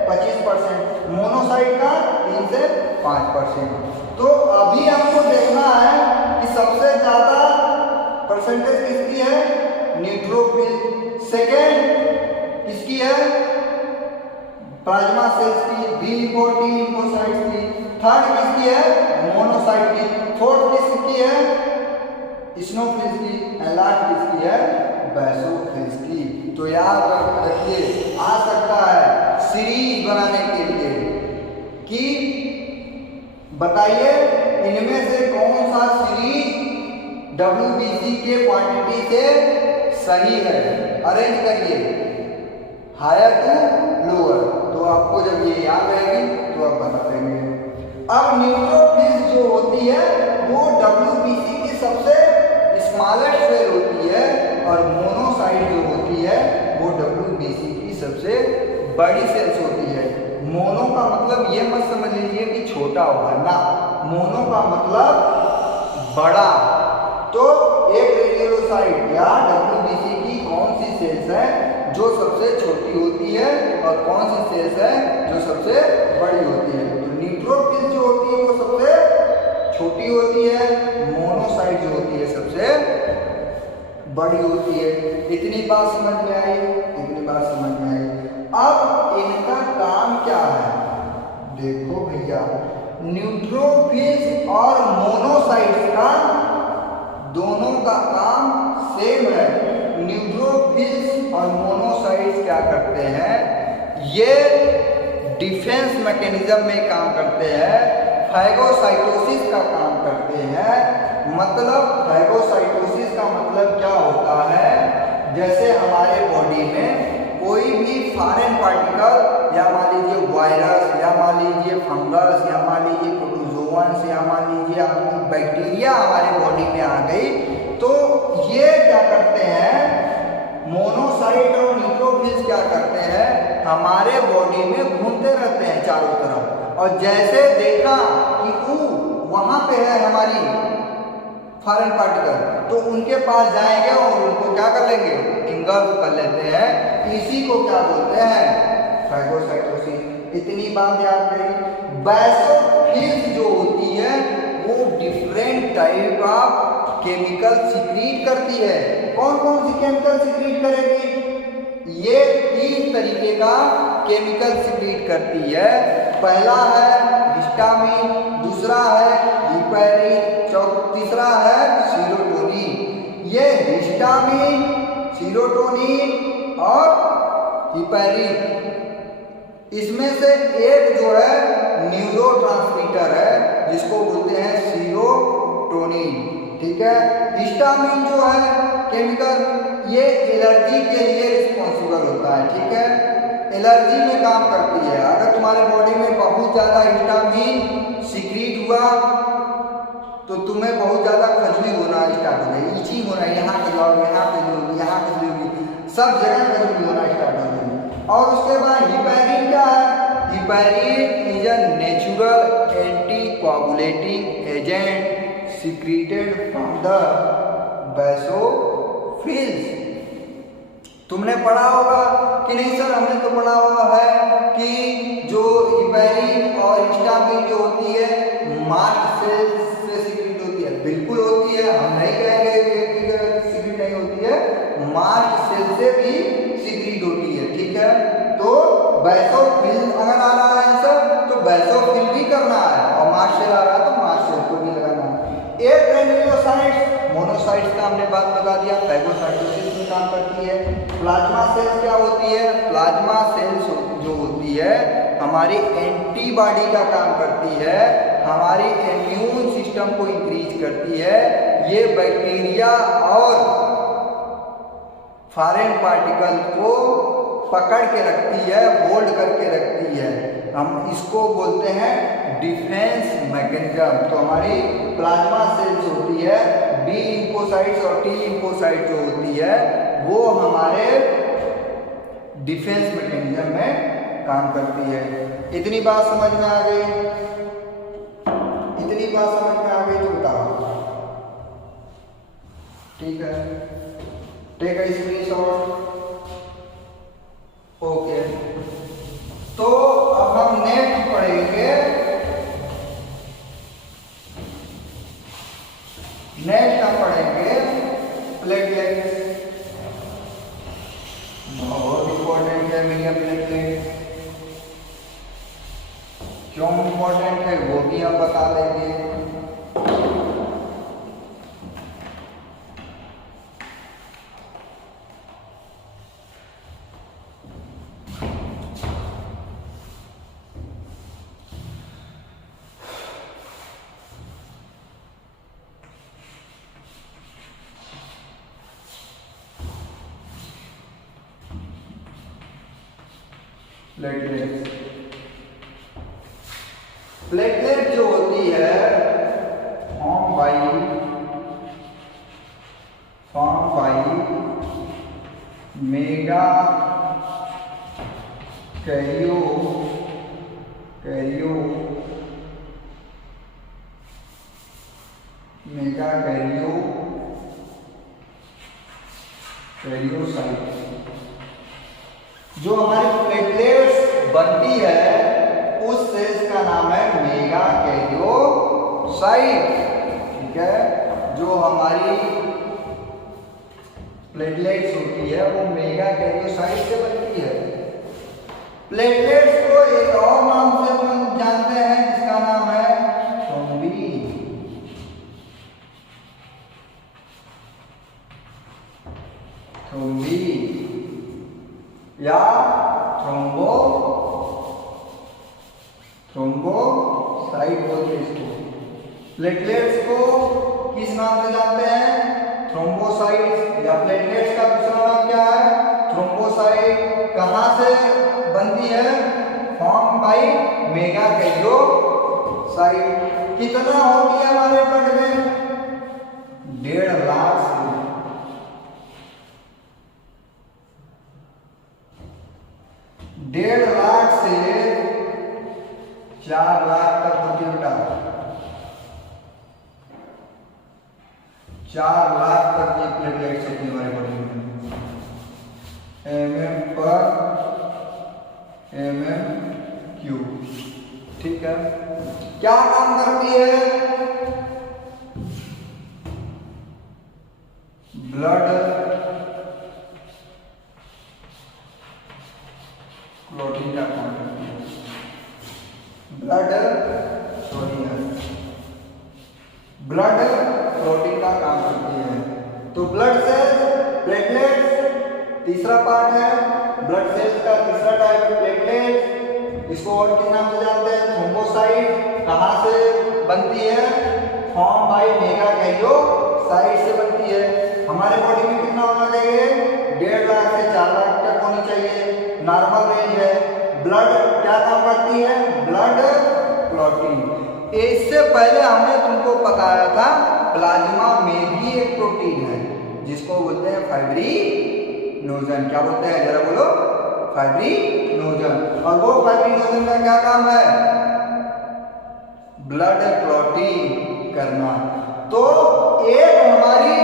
25%। मोनोसाइट का 3 से 5%। तो अभी आपको देखना है कि सबसे ज्यादा परसेंटेज किसकी है, न्यूट्रोफिल। सेकेंड किसकी है, प्लाज्मा सेल्स की, बी लिम्फो टी लिम्फोसाइट्स की। थर्ड किसकी है, मोनोसाइट की। फोर्थ किसकी है, इस्नोफिल्स की, एंड लास्ट किसकी है, बेसोफिल्स की। तो याद रखिए, आ सकता है सीरीज बनाने के लिए कि बताइए इनमें से कौन सा सीरीज WBC के क्वांटिटी से सही है। अरेंज करिए हायर टू लोअर, तो आपको जब ये याद रहेगी तो आप बता देंगे। अब न्यूट्रोफिल्स जो होती है वो WBC की सबसे स्मॉलेस्ट सेल होती है, और मोनोसाइट जो होती है वो WBC की सबसे बड़ी सेल्स होती है। मोनो का मतलब ये मत समझ लीजिए कि छोटा होगा ना, मोनो का मतलब बड़ा। तो एक रेडियोसाइट या WBC की कौन सी सेल्स है जो सबसे छोटी होती है और कौन सी सेल्स है जो सबसे बड़ी होती है। तो न्यूट्रोफिल्स जो होती है वो सबसे छोटी होती है, मोनोसाइट जो होती है सबसे बड़ी होती है। इतनी बात समझ में आई, इतनी बात समझ में आई। अब इनका काम क्या है, देखो भैया, न्यूट्रोफिल्स और मोनोसाइट्स का दोनों का काम सेम है। न्यूट्रोफिल्स और मोनोसाइट्स क्या करते हैं, ये डिफेंस मैकेनिज्म में काम करते हैं, फैगोसाइटोसिस का काम करते हैं। मतलब फैगोसाइटोसिस का मतलब क्या होता है, जैसे हमारे बॉडी में कोई भी फॉरेन पार्टिकल, या मान लीजिए वायरस, या मान लीजिए फंगस, या मान लीजिए प्रोटोजोअन्स, या मान लीजिए आपकी बैक्टीरिया हमारे बॉडी में आ गई, तो ये क्या करते हैं, मोनोसाइट और न्यूट्रोफिल्स क्या करते हैं, हमारे बॉडी में घूमते रहते हैं चारों तरफ, और जैसे देखा कि वहां पे है हमारी फॉरेन पार्टिकल, तो उनके पास जाएंगे और उनको क्या कर लेंगे, इंगल्फ कर लेते हैं। इसी को क्या बोलते हैं, फैगोसाइटोसिस। इतनी बात याद करें। बेसोफिल्स जो होती है वो different type of chemical secrete करती है। कौन कौन सी केमिकल सिक्रीट करेगी, ये 3 तरीके का केमिकल सिक्रीट करती है। पहला है हिस्टामिन, दूसरा है हिपैरिन, तीसरा है सीरोटोनिन। ये हिस्टामिन, सीरोटोनिन और हिपैरिन, इसमें से एक जो है न्यूरोट्रांसमीटर है जिसको बोलते हैं सीरोटोनिन, ठीक है। हिस्टामिन जो है केमिकल, ये एलर्जी के लिए रिस्पॉन्सिबल होता है, ठीक है, एलर्जी में काम करती है। अगर तुम्हारे बॉडी में बहुत ज़्यादा हिस्टामिन सिक्रीट हुआ तो तुम्हें बहुत ज़्यादा खजली होना स्टार्ट हो जाएगी, इचिंग होना, यहाँ खजलाओगे, यहाँ खजलोगी, यहाँ खजलोगी, सब जगह खजली होना स्टार्ट हो जाएगी। और उसके बाद हिपैरिन क्या है, heparin is a natural anti coagulating agent secreted from the basophils. तुमने पढ़ा होगा कि नहीं सर, हमने तो पढ़ा हुआ है कि जो हिपैरिन और हिस्टामिन जो होती है मास्ट सेल्स से सिक्रीट होती है। बिल्कुल होती है, हम नहीं कहेंगे कि सिक्रीट नहीं होती है, मास्ट सेल से भी सिक्रीट होती है, ठीक है। तो बेसोफिल अगर आ रहा है आंसर तो बेसोफिल भी करना है, और मास्ट सेल आ रहा है तो मास्ट सेल को भी लगाना है। एक ग्रेन्युलोसाइट्स, मोनोसाइट्स का हमने बात बता दिया, फैगोसाइटोसिस में काम करती है। प्लाज्मा सेल्स क्या होती है, प्लाज्मा सेल्स जो होती है हमारी एंटीबॉडी का काम करती है, हमारी इम्यून सिस्टम को इंक्रीज करती है। ये बैक्टीरिया और फॉरेन पार्टिकल को पकड़ के रखती है, होल्ड करके रखती है। हम इसको बोलते हैं डिफेंस मैकेनिज्म। तो हमारी प्लाज्मा सेल्स होती है, बी लिम्फोसाइट्स और टी लिम्फोसाइट जो होती है वो हमारे डिफेंस मैकेनिज्म में काम करती है। इतनी बात समझ में आ गई, इतनी बात समझ में आ गई तो बताओ, ठीक है, टेक अ स्क्रीनशॉट। ओके, तो अब हम नेक्स्ट पढ़ेंगे, नेक्स्ट हम पढ़ेंगे प्लेटलेट्स। बहुत इंपॉर्टेंट है भैया प्लेटलेट, क्यों इंपॉर्टेंट है वो भी हम बता देंगे। प्लेटलेट्स। प्लेटलेट जो होती है form by mega Cairo karyocyte. जो हमारी प्लेटलेट्स बनती है उस सेल्स का नाम है मेगा कैरियोसाइट। ठीक है, जो हमारी प्लेटलेट्स होती है वो मेगा कैरियोसाइट से बनती है। प्लेटलेट्स को एक और नाम से हम जानते हैं जिसका नाम है थ्रोम्बी या थ्रोम्बोसाइट बोलते हैं इसको। प्लेटलेट्स को किस नाम से जानते हैं? थ्रोम्बोसाइट्स। या प्लेटलेट्स का दूसरा नाम क्या है? थ्रोम्बोसाइट। कहां से बनती है? Form by mega karyocyte. कितना होती है हमारे ब्लड में? 1.5 लाख से 1.5 लाख से 4 लाख तक होती है बेटा। 4 लाख तक ये प्लेटलेट्स होती है हमारे बॉडी में। mm/mm³। ठीक है, क्या काम करती है? ब्लड क्लॉटिंग का काम करती है। ब्लड क्लॉटिंग का काम करती है। तो ब्लड सेल्स, प्लेटलेट्स तीसरा पार्ट है। ब्लड सेल्स का तीसरा टाइप है प्लेटलेट्स। इसको और किस नाम से जानते हैं? थ्रोम्बोसाइट। कहां से बनती है? फॉर्म बाई मेगा कैरियोसाइट से बनती है। हमारे बॉडी में कितना होना चाहिए? 1.5 लाख से 4 लाख तक होनी चाहिए, नॉर्मल रेंज है। ब्लड क्या काम करती है? Blood clotting. इससे पहले हमने तुमको बताया था प्लाज्मा में भी एक प्रोटीन है जिसको बोलते हैं फाइब्रिनोजन। क्या बोलते हैं? जरा बोलो। फाइब्रिनोजन। और वो फाइब्रिनोजन का क्या काम है? ब्लड क्लॉटिंग करना। तो एक हमारी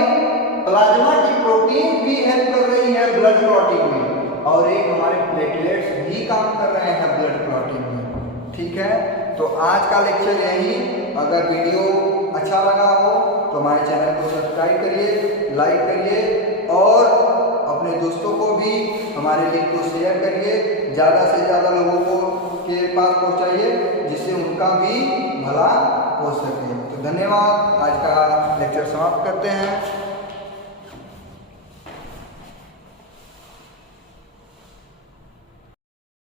प्लाज्मा की प्रोटीन भी हेल्प कर रही है ब्लड क्लॉटिंग में, और एक हमारे प्लेटलेट्स भी काम कर रहे हैं ब्लड क्लॉटिंग में। ठीक है, तो आज का लेक्चर यही। अगर वीडियो अच्छा लगा हो तो हमारे चैनल को सब्सक्राइब करिए, लाइक करिए और अपने दोस्तों को भी हमारे लिंक को शेयर करिए। ज़्यादा से ज़्यादा लोगों को के पास पहुंचाइए जिससे उनका भी भला हो सके। तो धन्यवाद। आज का लेक्चर समाप्त करते हैं।